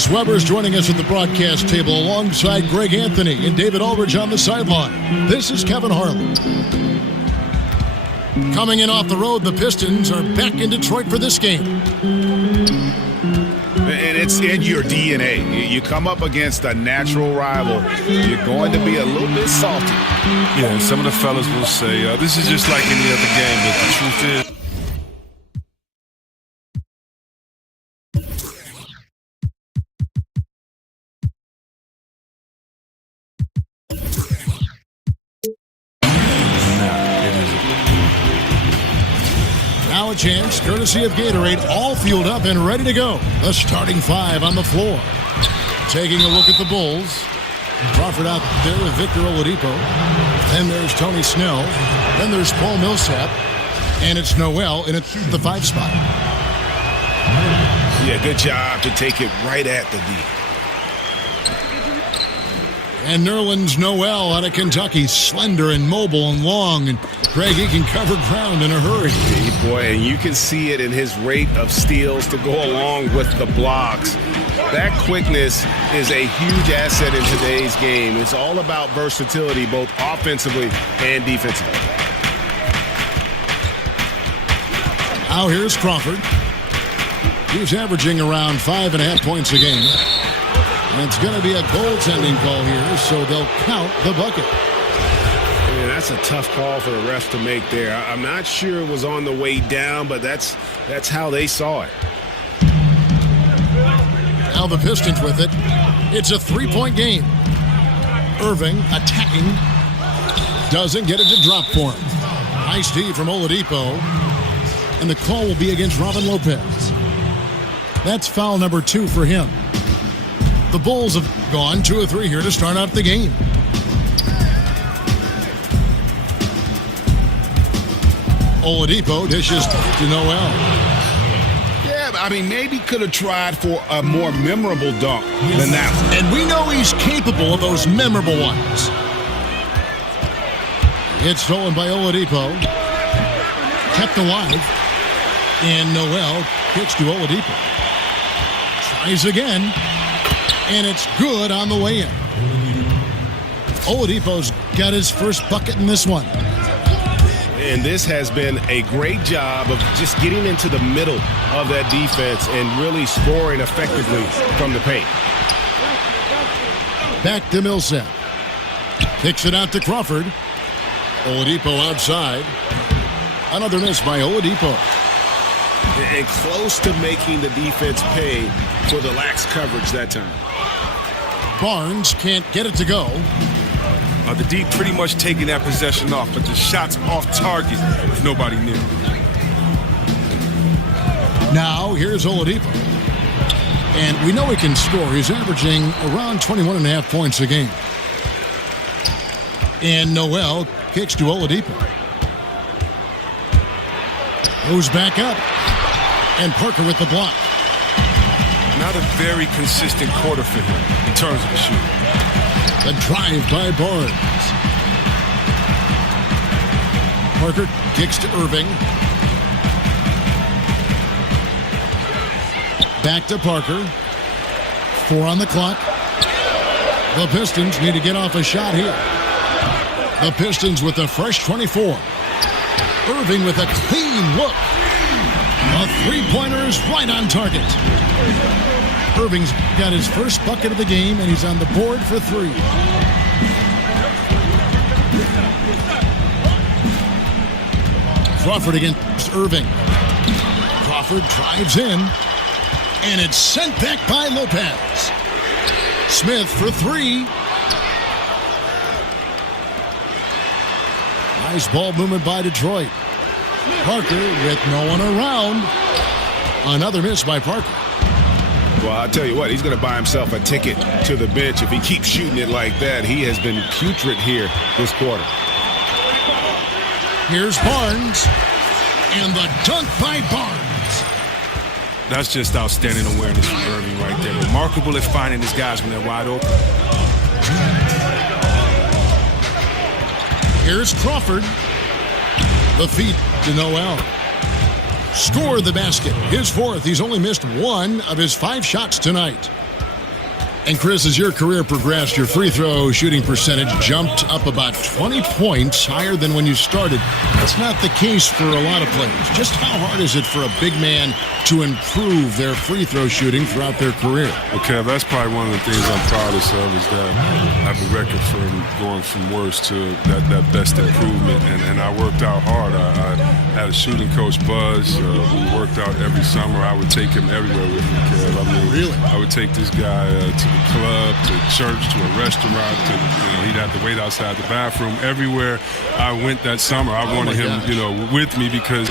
Chris Weber's joining us at the broadcast table alongside Greg Anthony and David Aldridge on the sideline. This is Kevin Harlan. Coming in off the road, the Pistons are back in Detroit for this game. And it's in your DNA. You come up against a natural rival, you're going to be a little bit salty. Yeah, some of the fellas will say, this is just like any other game, but the truth is, Now a chance, courtesy of Gatorade, all fueled up and ready to go. The starting five on the floor. Taking a look at the Bulls. Crawford out there with Victor Oladipo. Then there's Tony Snell. Then there's Paul Millsap. And it's Noel in the 5 spot. Yeah, good job to take it right at the D. And Nerlens Noel out of Kentucky, slender and mobile and long. And Greg, he can cover ground in a hurry. Hey, boy, and you can see it in his rate of steals to go along with the blocks. That quickness is a huge asset in today's game. It's all about versatility, both offensively and defensively. Now here's Crawford. He's averaging around 5.5 points a game. And it's going to be a goaltending call here, so they'll count the bucket. Man, that's a tough call for the refs to make there. I'm not sure it was on the way down, but that's how they saw it. Now the Pistons with it. It's a 3-point game. Irving attacking. Doesn't get it to drop for him. Nice D from Oladipo. And the call will be against Robin Lopez. That's foul number 2 for him. The Bulls have gone 2 of 3 here to start out the game. Oladipo dishes to Noel. Yeah, I mean, maybe could have tried for a more memorable dunk than that one. And we know he's capable of those memorable ones. It's stolen by Oladipo. Kept alive. And Noel kicks to Oladipo. Tries again. And it's good on the way in. Oladipo's got his first bucket in this one. And this has been a great job of just getting into the middle of that defense and really scoring effectively from the paint. Back to Millsap. Kicks it out to Crawford. Oladipo outside. Another miss by Oladipo. And close to making the defense pay for the lax coverage that time. Barnes can't get it to go. the D pretty much taking that possession off, but the shot's off target with nobody near. Now, here's Oladipo. And we know he can score. He's averaging around 21.5 points a game. And Noel kicks to Oladipo. Goes back up. And Parker with the block. Not a very consistent quarter for him in terms of the shooting. The drive by Barnes. Parker kicks to Irving. Back to Parker. 4 on the clock. The Pistons need to get off a shot here. The Pistons with a fresh 24. Irving with a clean look. A three-pointer is right on target. Irving's got his first bucket of the game, and he's on the board for 3. Crawford against Irving. Crawford drives in, and it's sent back by Lopez. Smith for 3. Nice ball movement by Detroit. Parker with no one around. Another miss by Parker. Well, I'll tell you what, he's going to buy himself a ticket to the bench if he keeps shooting it like that. He has been putrid here this quarter. Here's Barnes, and the dunk by Barnes. That's just outstanding awareness from Irving right there. Remarkable at finding his guys when they're wide open. Here's Crawford. The feed to Noel. Score the basket. His 4th. He's only missed 1 of his 5 shots tonight. And Chris, as your career progressed, your free throw shooting percentage jumped up about 20 points higher than when you started. That's not the case for a lot of players. Just how hard is it for a big man to improve their free throw shooting throughout their career? Okay, that's probably one of the things I'm proudest of is that I have a record from going from worst to that best improvement. And I worked out hard. I had a shooting coach, Buzz, who worked out every summer. I would take him everywhere with me, Kev. I mean, really? I would take this guy to the club, to church, to a restaurant, he'd have to wait outside the bathroom. Everywhere I went that summer, I wanted him, with me because...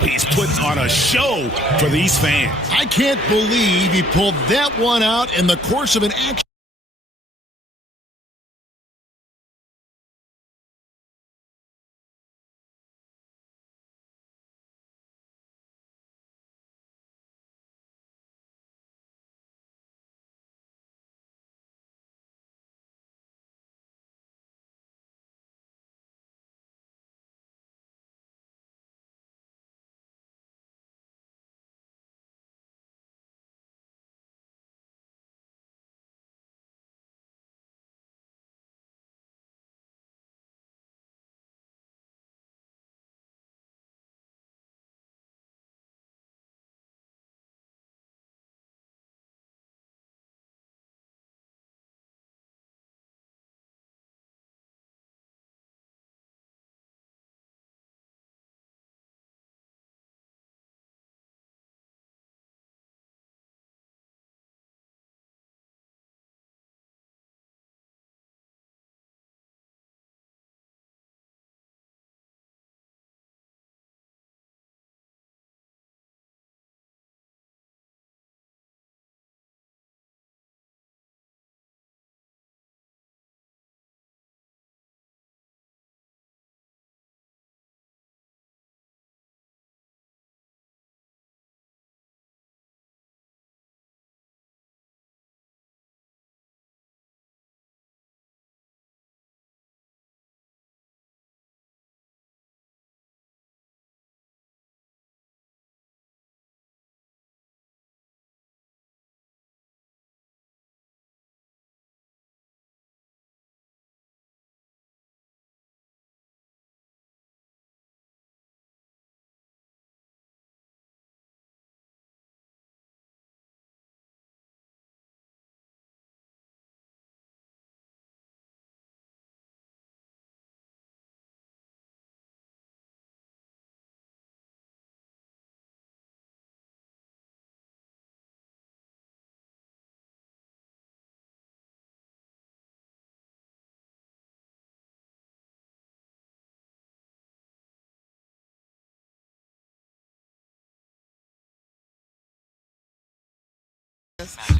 He's putting on a show for these fans. I can't believe he pulled that one out in the course of an action.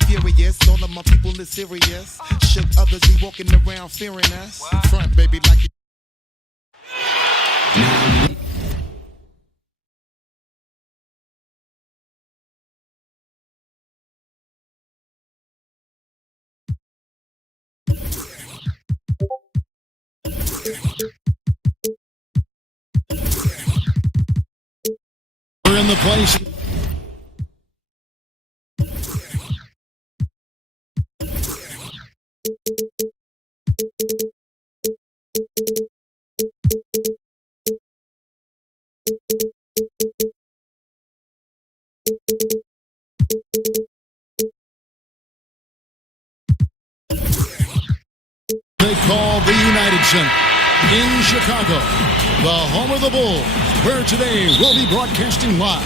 Furious, all of my people is serious. Shook others be walking around fearing us. Front, baby, like you. We're in the place. They call the United Center in Chicago, the home of the Bulls, where today we'll be broadcasting live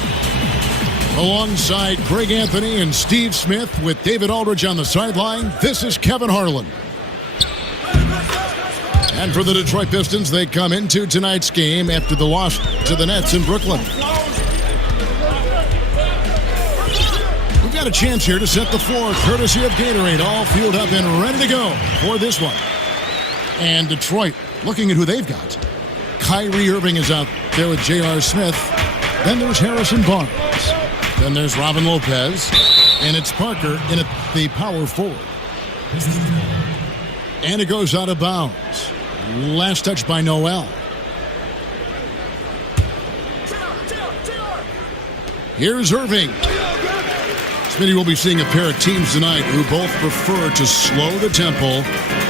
alongside Greg Anthony and Steve Smith with David Aldridge on the sideline. This is Kevin Harlan. And for the Detroit Pistons, they come into tonight's game after the loss to the Nets in Brooklyn. We've got a chance here to set the floor courtesy of Gatorade, all fueled up and ready to go for this one. And Detroit, looking at who they've got. Kyrie Irving is out there with J.R. Smith. Then there's Harrison Barnes. Then there's Robin Lopez. And it's Parker in at the power forward. And it goes out of bounds. Last touch by Noel. Here's Irving. Smitty, will be seeing a pair of teams tonight who both prefer to slow the tempo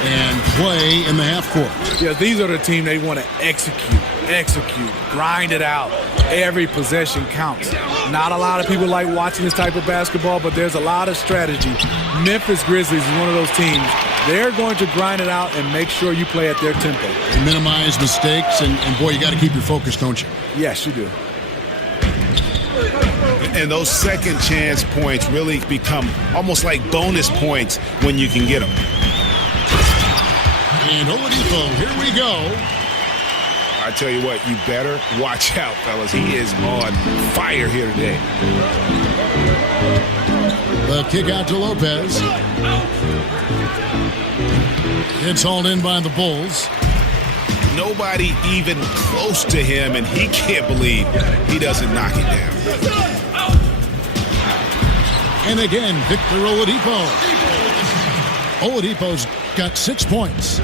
and play in the half court. Yeah, these are the team they want to execute, grind it out. Every possession counts. Not a lot of people like watching this type of basketball, but there's a lot of strategy. Memphis Grizzlies is one of those teams. They're going to grind it out and make sure you play at their tempo. And minimize mistakes, and boy, you got to keep your focus, don't you? Yes, you do. And those second chance points really become almost like bonus points when you can get them. And Oladipo, here we go. I tell you what, you better watch out, fellas. He is on fire here today. The kick out to Lopez. It's hauled in by the Bulls. Nobody even close to him, and he can't believe he doesn't knock it down. And again, Victor Oladipo. Oladipo's got 6 points.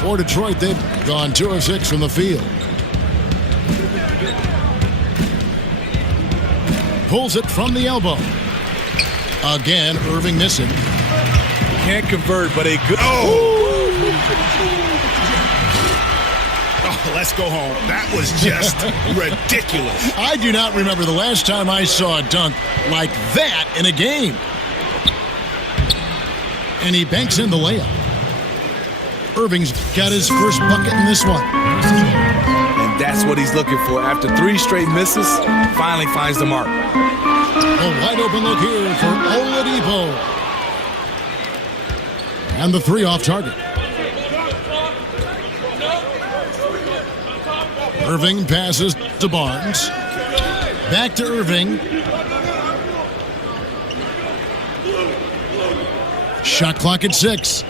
For Detroit, they've gone 2 of 6 from the field. Pulls it from the elbow. Again, Irving missing. Can't convert, but a good... Oh, let's go home. That was just ridiculous. I do not remember the last time I saw a dunk like that in a game. And he banks in the layup. Irving's got his first bucket in this one. And that's what he's looking for. After 3 straight misses, finally finds the mark. A wide open look here for Oladipo. And the 3 off target. Irving passes to Barnes. Back to Irving. Shot clock at 6.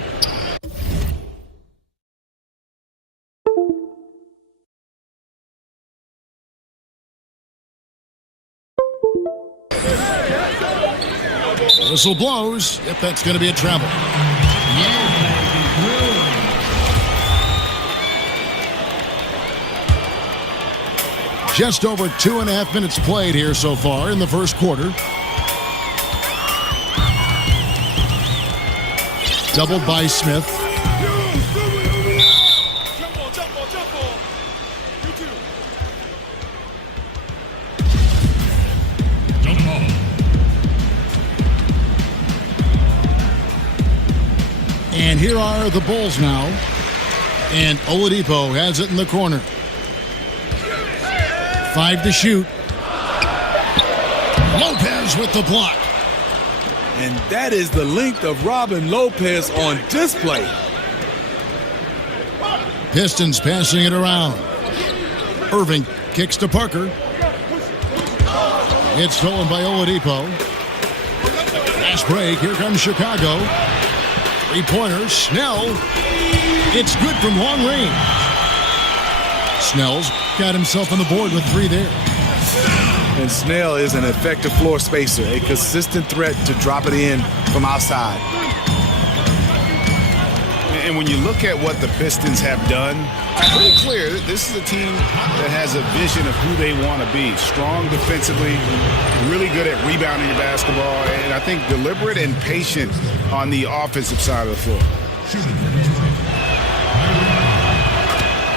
Whistle blows. Yep, that's going to be a travel. Just over 2.5 minutes played here so far in the first quarter. Doubled by Smith. And here are the Bulls now. And Oladipo has it in the corner. 5 to shoot. Lopez with the block. And that is the length of Robin Lopez on display. Pistons passing it around. Irving kicks to Parker. It's stolen by Oladipo. Fast break. Here comes Chicago. 3-pointer. Snell. It's good from long range. Snell's got himself on the board with 3 there. And Snell is an effective floor spacer, a consistent threat to drop it in from outside. And when you look at what the Pistons have done, it's pretty clear that this is a team that has a vision of who they want to be. Strong defensively, really good at rebounding the basketball, and I think deliberate and patient on the offensive side of the floor.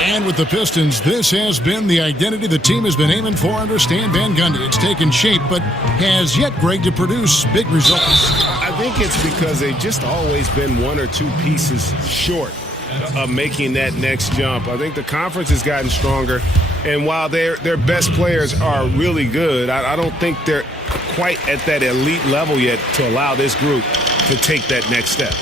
And with the Pistons, this has been the identity the team has been aiming for under Stan Van Gundy. It's taken shape, but has yet, Greg, to produce big results. I think it's because they've just always been one or two pieces short of making that next jump. I think the conference has gotten stronger, and while their best players are really good, I don't think they're quite at that elite level yet to allow this group to take that next step.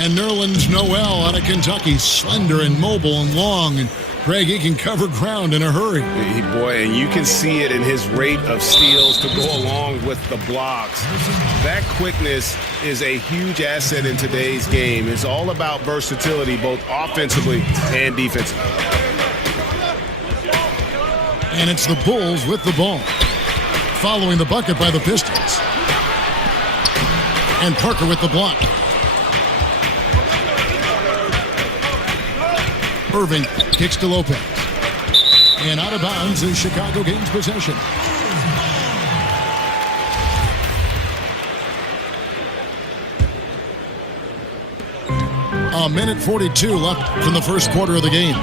And Nerlens Noel out of Kentucky, slender and mobile and long. And Greg, he can cover ground in a hurry. Boy, and you can see it in his rate of steals to go along with the blocks. That quickness is a huge asset in today's game. It's all about versatility, both offensively and defensively. And it's the Bulls with the ball, following the bucket by the Pistons. And Parker with the block. Irving kicks to Lopez. And out of bounds as Chicago gains possession. A minute 42 left from the first quarter of the game.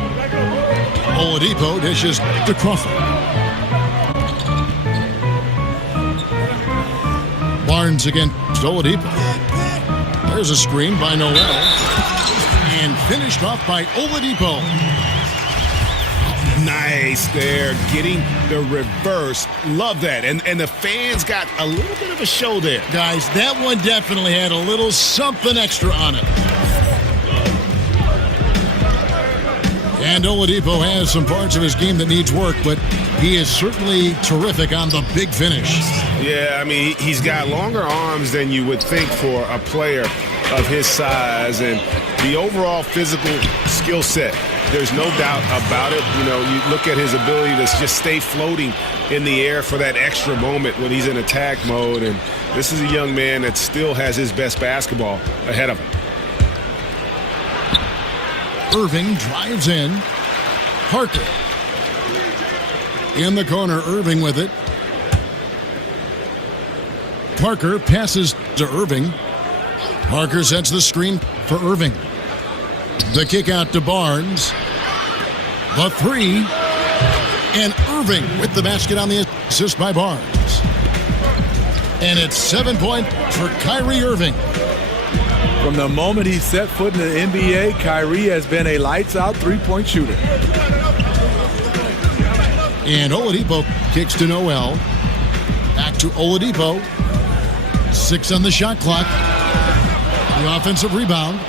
Oladipo dishes to Crawford. Barnes against Oladipo. There's a screen by Noel. And finished off by Oladipo. Nice there, getting the reverse. Love that. And the fans got a little bit of a show there. Guys, that one definitely had a little something extra on it. And Oladipo has some parts of his game that needs work, but he is certainly terrific on the big finish. Yeah, I mean, he's got longer arms than you would think for a player of his size, and the overall physical skill set, there's no doubt about it. You know, you look at his ability to just stay floating in the air for that extra moment when he's in attack mode, and this is a young man that still has his best basketball ahead of him. Irving drives in. Parker in the corner. Irving with it. Parker passes to Irving. Parker sets the screen for Irving. The kick out to Barnes. The three. And Irving with the basket on the assist by Barnes. And it's 7 point for Kyrie Irving. From the moment he set foot in the NBA, Kyrie has been a lights-out three-point shooter. And Oladipo kicks to Noel. Back to Oladipo. 6 on the shot clock. The offensive rebound.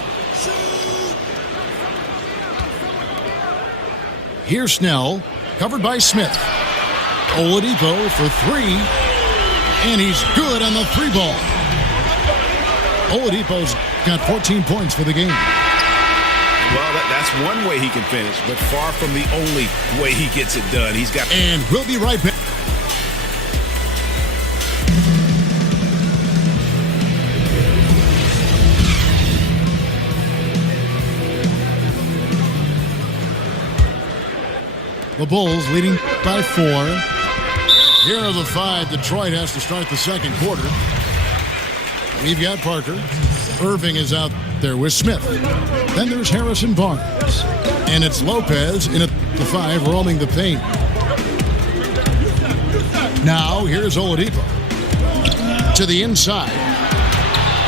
Here's Snell, covered by Smith. Oladipo for 3. And he's good on the 3 ball. Oladipo's got 14 points for the game. Well, that's one way he can finish, but far from the only way he gets it done. He's got. And we'll be right back. The Bulls leading by 4. Here are the 5. Detroit has to start the second quarter. We've got Parker. Irving is out there with Smith. Then there's Harrison Barnes. And it's Lopez in at the 5 roaming the paint. Now here's Oladipo. To the inside.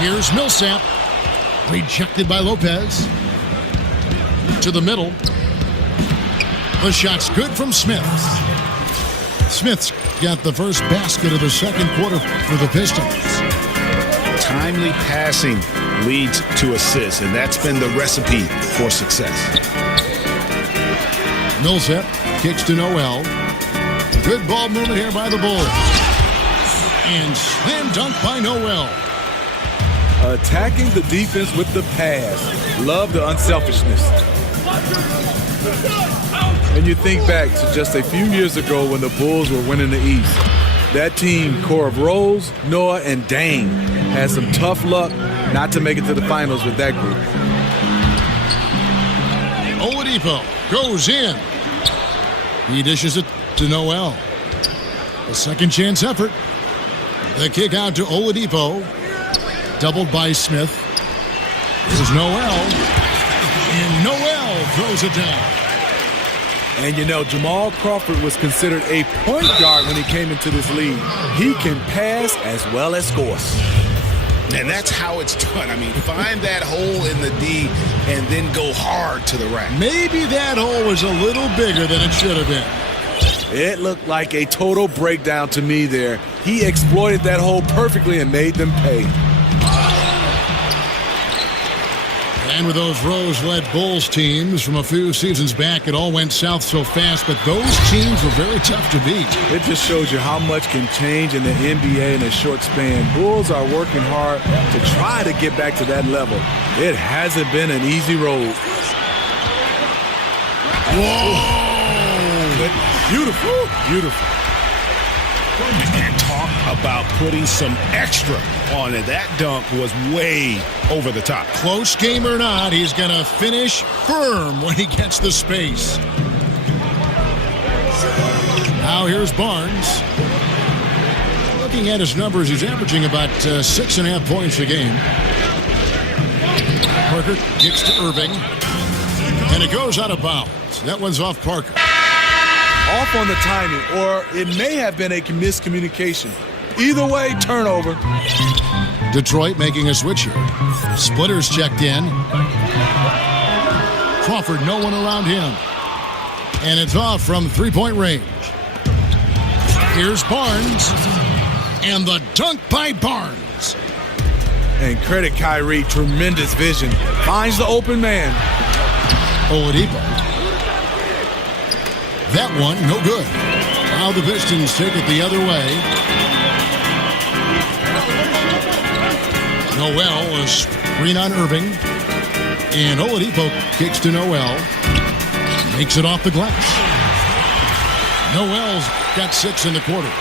Here's Millsap. Rejected by Lopez. To the middle. The shot's good from Smith. Smith's got the first basket of the second quarter for the Pistons. Timely passing leads to assists, and that's been the recipe for success. Millsap kicks to Noel. Good ball movement here by the Bulls. And slam dunk by Noel. Attacking the defense with the pass. Love the unselfishness. And you think back to just a few years ago when the Bulls were winning the East. That team, core of Rose, Noah, and Dame, had some tough luck not to make it to the finals with that group. Oladipo goes in. He dishes it to Noel. A second chance effort. The kick out to Oladipo. Doubled by Smith. Here's Noel. And Noel throws it down. And you know, Jamal Crawford was considered a point guard when he came into this league. He can pass as well as score. And that's how it's done. I mean, find that hole in the D and then go hard to the rack. Maybe that hole was a little bigger than it should have been. It looked like a total breakdown to me there. He exploited that hole perfectly and made them pay. And with those Rose-led Bulls teams from a few seasons back, it all went south so fast, but those teams were very tough to beat. It just shows you how much can change in the NBA in a short span. Bulls are working hard to try to get back to that level. It hasn't been an easy road. Whoa! Beautiful, beautiful. And talk about putting some extra on it. That dunk was way over the top. Close game or not, he's going to finish firm when he gets the space. Now here's Barnes. Looking at his numbers, he's averaging about 6.5 points a game. Parker kicks to Irving. And it goes out of bounds. That one's off Parker. Off on the timing, or it may have been a miscommunication. Either way, turnover. Detroit making a switch here. Splitters checked in. Crawford, no one around him. And it's off from three-point range. Here's Barnes. And the dunk by Barnes. And credit Kyrie, tremendous vision. Finds the open man. Oladipo. That one, no good. Now the Pistons take it the other way. Noel, a screen on Irving. And Oladipo kicks to Noel. Makes it off the glass. Noel's got 6 in the quarter.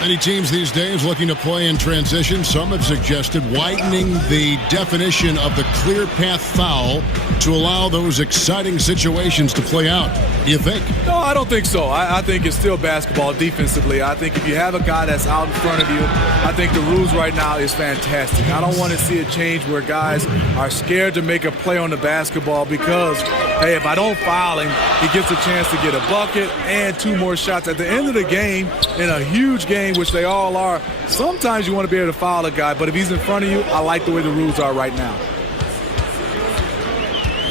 Many teams these days looking to play in transition. Some have suggested widening the definition of the clear path foul to allow those exciting situations to play out. Do you think? No, I don't think so. I think it's still basketball defensively. I think if you have a guy that's out in front of you, I think the rules right now is fantastic. I don't want to see a change where guys are scared to make a play on the basketball because, hey, if I don't foul him, he gets a chance to get a bucket and 2 more shots. At the end of the game, in a huge game, which they all are, sometimes you want to be able to foul a guy, but if he's in front of you, I like the way the rules are right now.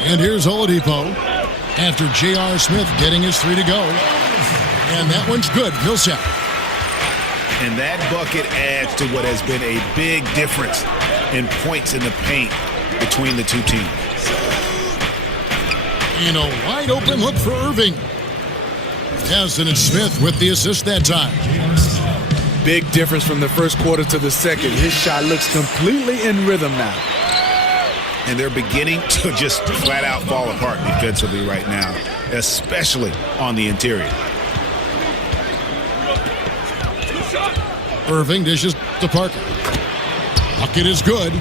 And here's Oladipo after J.R. Smith getting his 3 to go. And that one's good. Millsap. And that bucket adds to what has been a big difference in points in the paint between the two teams. And a wide open look for Irving. Yes, and it's Smith with the assist that time. Big difference from the first quarter to the second. His shot looks completely in rhythm now. And they're beginning to just flat out fall apart defensively right now, especially on the interior. Irving dishes to Parker. Bucket is good.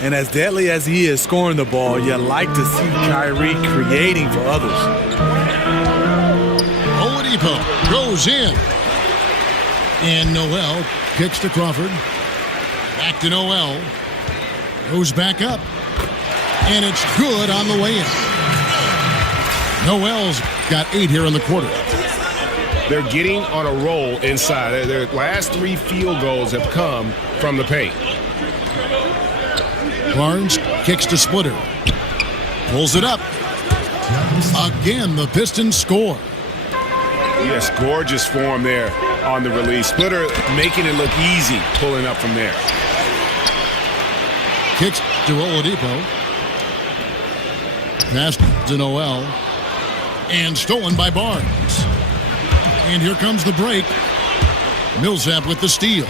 And as deadly as he is scoring the ball, you like to see Kyrie creating for others. Oladipo goes in. And Noel kicks to Crawford. Back to Noel. Goes back up. And it's good on the way in. Noel's got 8 here in the quarter. They're getting on a roll inside. Their last 3 field goals have come from the paint. Barnes kicks to Splitter. Pulls it up. Again, the Pistons score. Yes, gorgeous form there on the release. Splitter making it look easy pulling up from there. Kicks to Oladipo. Pass to Noel. And stolen by Barnes. And here comes the break. Millsap with the steal.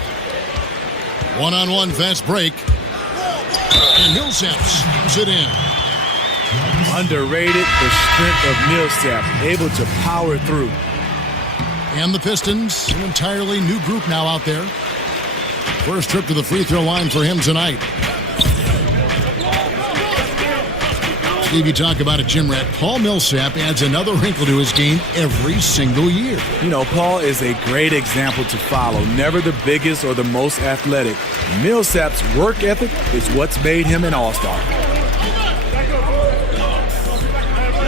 One-on-one fast break. And Millsap snaps it in. Underrated, the strength of Millsap, able to power through. And the Pistons, an entirely new group now out there. First trip to the free throw line for him tonight. Steve, you talk about a gym rat. Paul Millsap adds another wrinkle to his game every single year. You know, Paul is a great example to follow. Never the biggest or the most athletic. Millsap's work ethic is what's made him an all-star.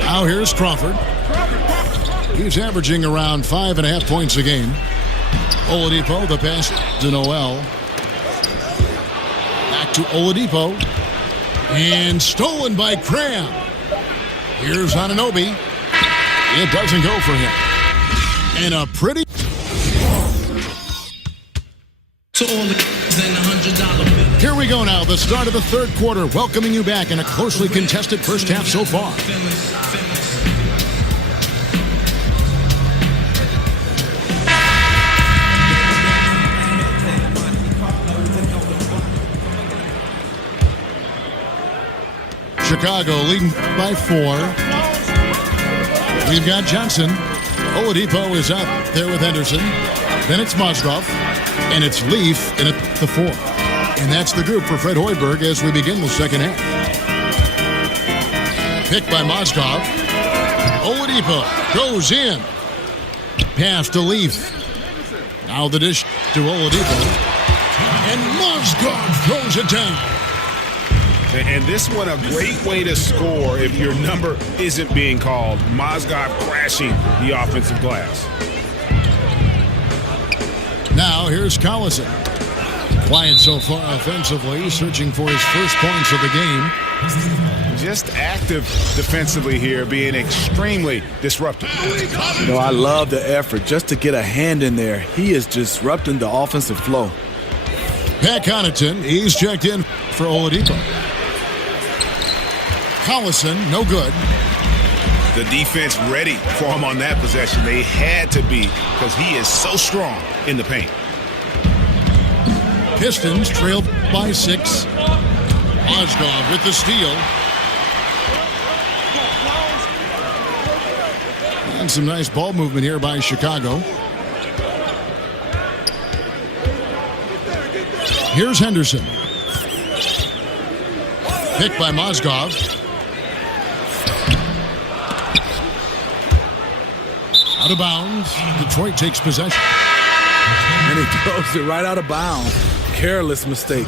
Now here's Crawford. He's averaging around 5.5 points a game. Oladipo, the pass to Noel. Back to Oladipo. And stolen by Cram. Here's Anunoby. It doesn't go for him. And a pretty... Here we go now, the start of the third quarter, welcoming you back in a closely contested first half so far. Chicago leading by 4. We've got Johnson. Oladipo is up there with Henderson. Then it's Mozgov. And it's Leaf in at the 4. And that's the group for Fred Hoiberg as we begin the second half. Picked by Mozgov. Oladipo goes in. Pass to Leaf. Now the dish to Oladipo. And Mozgov throws it down. And this one, a great way to score if your number isn't being called. Mozgov crashing the offensive glass. Now here's Collison. Quiet so far offensively, searching for his first points of the game. Just active defensively here, being extremely disruptive. You know, I love the effort just to get a hand in there. He is disrupting the offensive flow. Pat Connaughton, he's checked in for Oladipo. Collison, no good. The defense ready for him on that possession. They had to be because he is so strong in the paint. Pistons trailed by 6. Mozgov with the steal. And some nice ball movement here by Chicago. Here's Henderson. Picked by Mozgov. Out of bounds. Detroit takes possession. And he throws it right out of bounds. Careless mistake.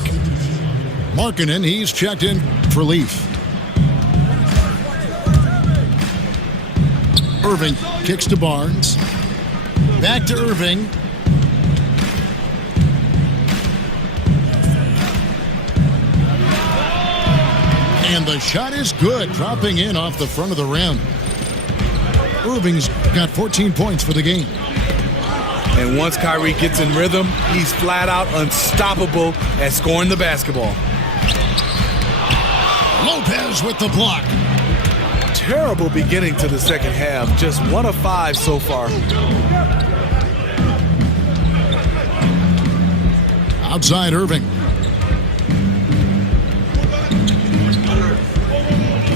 Markkanen, he's checked in for Leaf. Irving kicks to Barnes. Back to Irving. And the shot is good, dropping in off the front of the rim. Irving's got 14 points for the game. And once Kyrie gets in rhythm, he's flat out unstoppable at scoring the basketball. Lopez with the block. Terrible beginning to the second half. Just 1 of 5 so far. Outside Irving.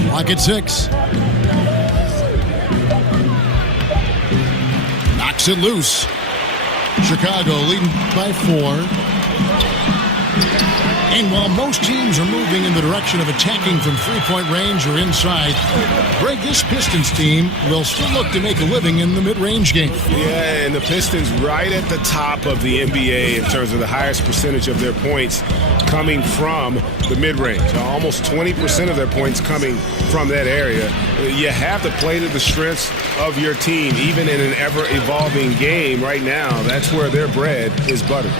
Clock at 6. Knocks it loose. Chicago leading by 4. And while most teams are moving in the direction of attacking from three-point range or inside, Greg, this Pistons team will still look to make a living in the mid-range game. Yeah, and the Pistons right at the top of the NBA in terms of the highest percentage of their points coming from the mid-range. Almost 20% of their points coming from that area. You have to play to the strengths of your team, even in an ever-evolving game right now. That's where their bread is buttered.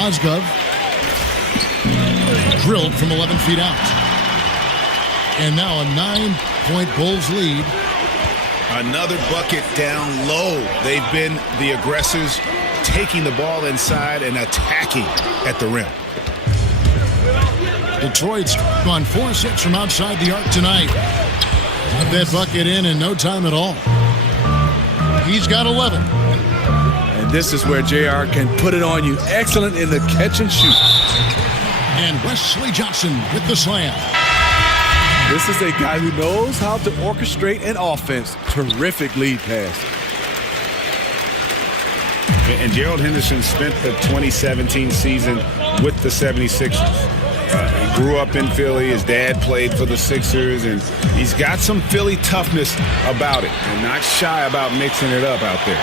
Mozgov drilled from 11 feet out. And now a 9-point Bulls lead. Another bucket down low. They've been the aggressors, taking the ball inside and attacking at the rim. Detroit's gone 4-6 from outside the arc tonight. Got that bucket in no time at all. He's got 11. And this is where JR can put it on you. Excellent in the catch and shoot. And Wesley Johnson with the slam. This is a guy who knows how to orchestrate an offense. Terrific lead pass. And Gerald Henderson spent the 2017 season with the 76ers. He grew up in Philly. His dad played for the Sixers, and he's got some Philly toughness about it and not shy about mixing it up out there.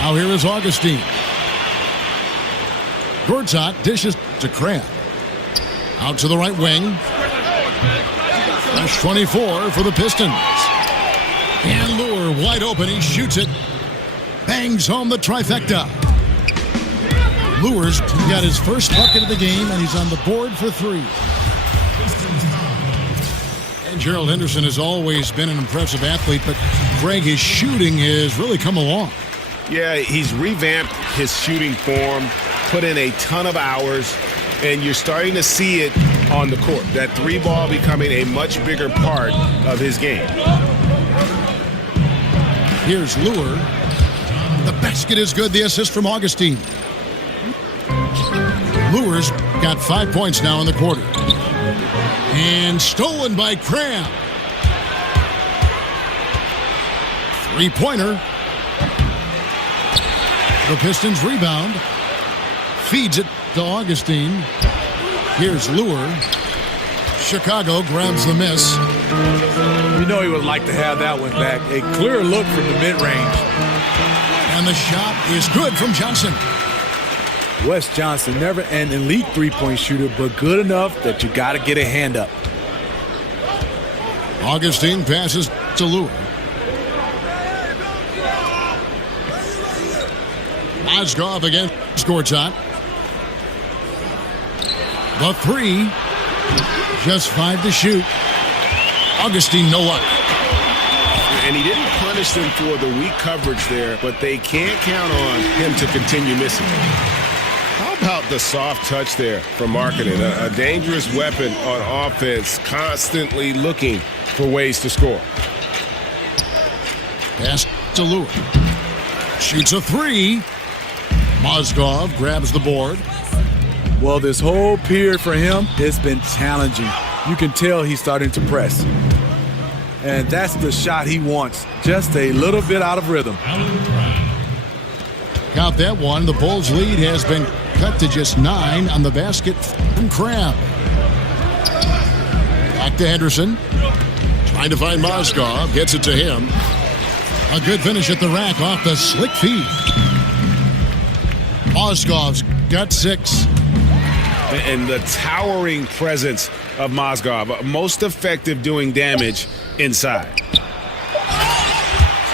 Now here is Augustine. Gortat dishes to Crabb. Out to the right wing. That's 24 for the Pistons. And Lure wide open. He shoots it. Bangs home the trifecta. Lure's got his first bucket of the game, and he's on the board for 3. And Gerald Henderson has always been an impressive athlete, but Greg, his shooting has really come along. Yeah, he's revamped his shooting form, put in a ton of hours, and you're starting to see it on the court. That 3 ball becoming a much bigger part of his game. Here's Lure. The basket is good. The assist from Augustine. Lure's got 5 points now in the quarter. And stolen by Crabb. 3-pointer. The Pistons rebound. Feeds it to Augustine. Here's Lure. Chicago grabs the miss. You know he would like to have that one back. A clear look from the mid-range. And the shot is good from Johnson. Wes Johnson, never an elite three-point shooter, but good enough that you got to get a hand up. Augustine passes to Lure. Mozgov against Gortat. The 3. Just 5 to shoot. Augustine, no luck. And he didn't punish them for the weak coverage there, but they can't count on him to continue missing. How about the soft touch there from Markkanen? A dangerous weapon on offense, constantly looking for ways to score. Pass to Lure. Shoots a 3. Mozgov grabs the board. Well, this whole period for him has been challenging. You can tell he's starting to press. And that's the shot he wants. Just a little bit out of rhythm. Count that one. The Bulls' lead has been cut to just 9 on the basket from Crabb. Back to Henderson. Trying to find Mozgov. Gets it to him. A good finish at the rack off the slick feed. Mozgov's got 6. And the towering presence of Mozgov, most effective doing damage inside.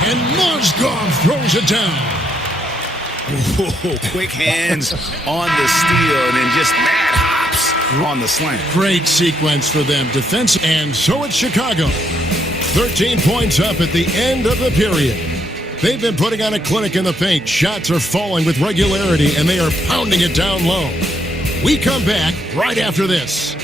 And Mozgov throws it down. Whoa, quick hands on the steal and then just mad hops on the slam. Great sequence for them. Defense, and so it's Chicago. 13 points up at the end of the period. They've been putting on a clinic in the paint. Shots are falling with regularity, and they are pounding it down low. We come back right after this.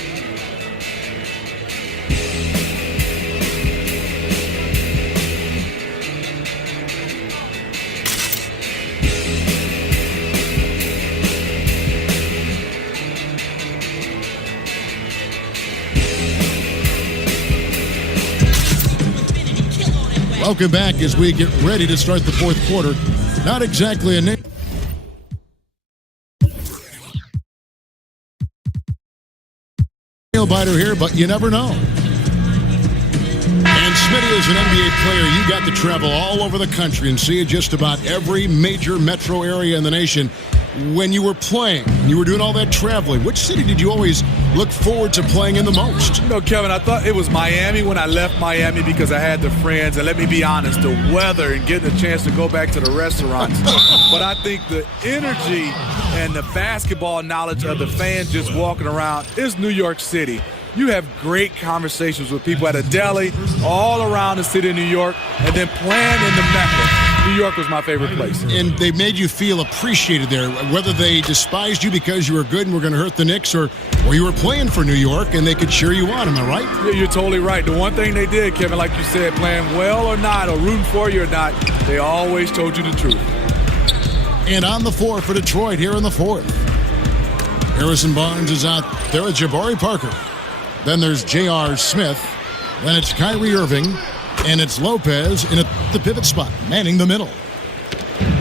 Welcome back as we get ready to start the fourth quarter. Not exactly a nail-biter here, but you never know. And Smitty, as an NBA player, you got to travel all over the country and see just about every major metro area in the nation. When you were playing, you were doing all that traveling, which city did you always look forward to playing in the most? You know, Kevin, I thought it was Miami when I left Miami because I had the friends. And let me be honest, the weather and getting a chance to go back to the restaurants. But I think the energy and the basketball knowledge of the fans just walking around is New York City. You have great conversations with people at a deli all around the city of New York, and then playing in the Mecca. New York was my favorite place. And they made you feel appreciated there, whether they despised you because you were good and were going to hurt the Knicks, or you were playing for New York and they could cheer you on. Am I right? Yeah, you're totally right. The one thing they did, Kevin, like you said, playing well or not, or rooting for you or not, they always told you the truth. And on the floor for Detroit here in the fourth. Harrison Barnes is out there with Jabari Parker. Then there's J.R. Smith. Then it's Kyrie Irving. And it's Lopez in the pivot spot, manning the middle.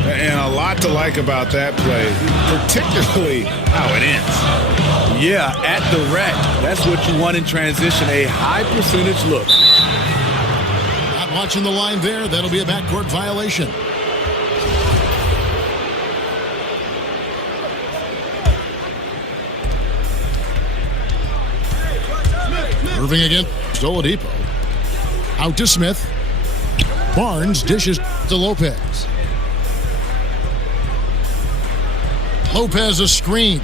And a lot to like about that play, particularly how it ends. Yeah, at the rack. That's what you want in transition, a high percentage look. Not watching the line there. That'll be a backcourt violation. Irving against Oladipo. Out to Smith. Barnes dishes to Lopez. Lopez a screen.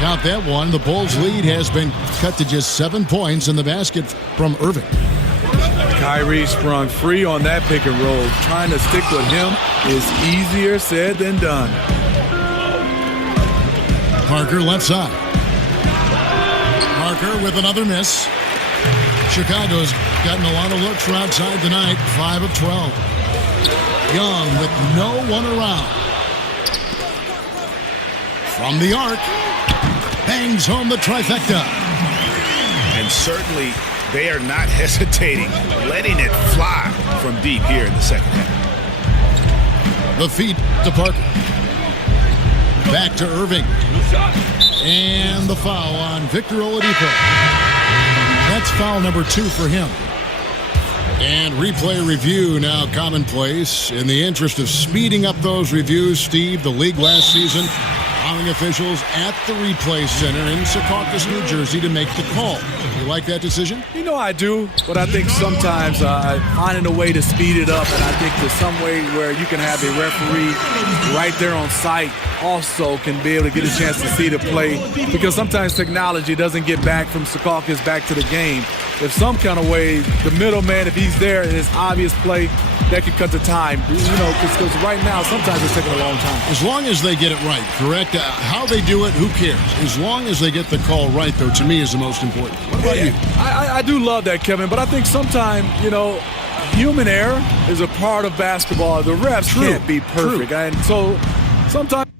Count that one. The Bulls' lead has been cut to just 7 points in the basket from Irving. Kyrie sprung free on that pick and roll. Trying to stick with him is easier said than done. Parker left side. Parker with another miss. Chicago's gotten a lot of looks from outside tonight. 5 of 12. Young with no one around. From the arc, bangs home the trifecta. And certainly they are not hesitating, letting it fly from deep here in the second half. The feed to Parker. Back to Irving. And the foul on Victor Oladipo. That's foul number 2 for him. And replay review now commonplace. In the interest of speeding up those reviews, Steve, the league last season allowing officials at the replay center in Secaucus, New Jersey to make the call. You like that decision? You know I do, but I think sometimes finding a way to speed it up, and I think there's some way where you can have a referee right there on site also can be able to get a chance to see the play, because sometimes technology doesn't get back from Secaucus back to the game. If some kind of way, the middleman, if he's there in his obvious play, that could cut the time, because right now sometimes it's taking a long time. As long as they get it right, correct? How they do it, who cares? As long as they get the call right, though, to me is the most important. What about you? I do love that, Kevin, but I think sometimes, human error is a part of basketball. The refs can't be perfect. And so sometimes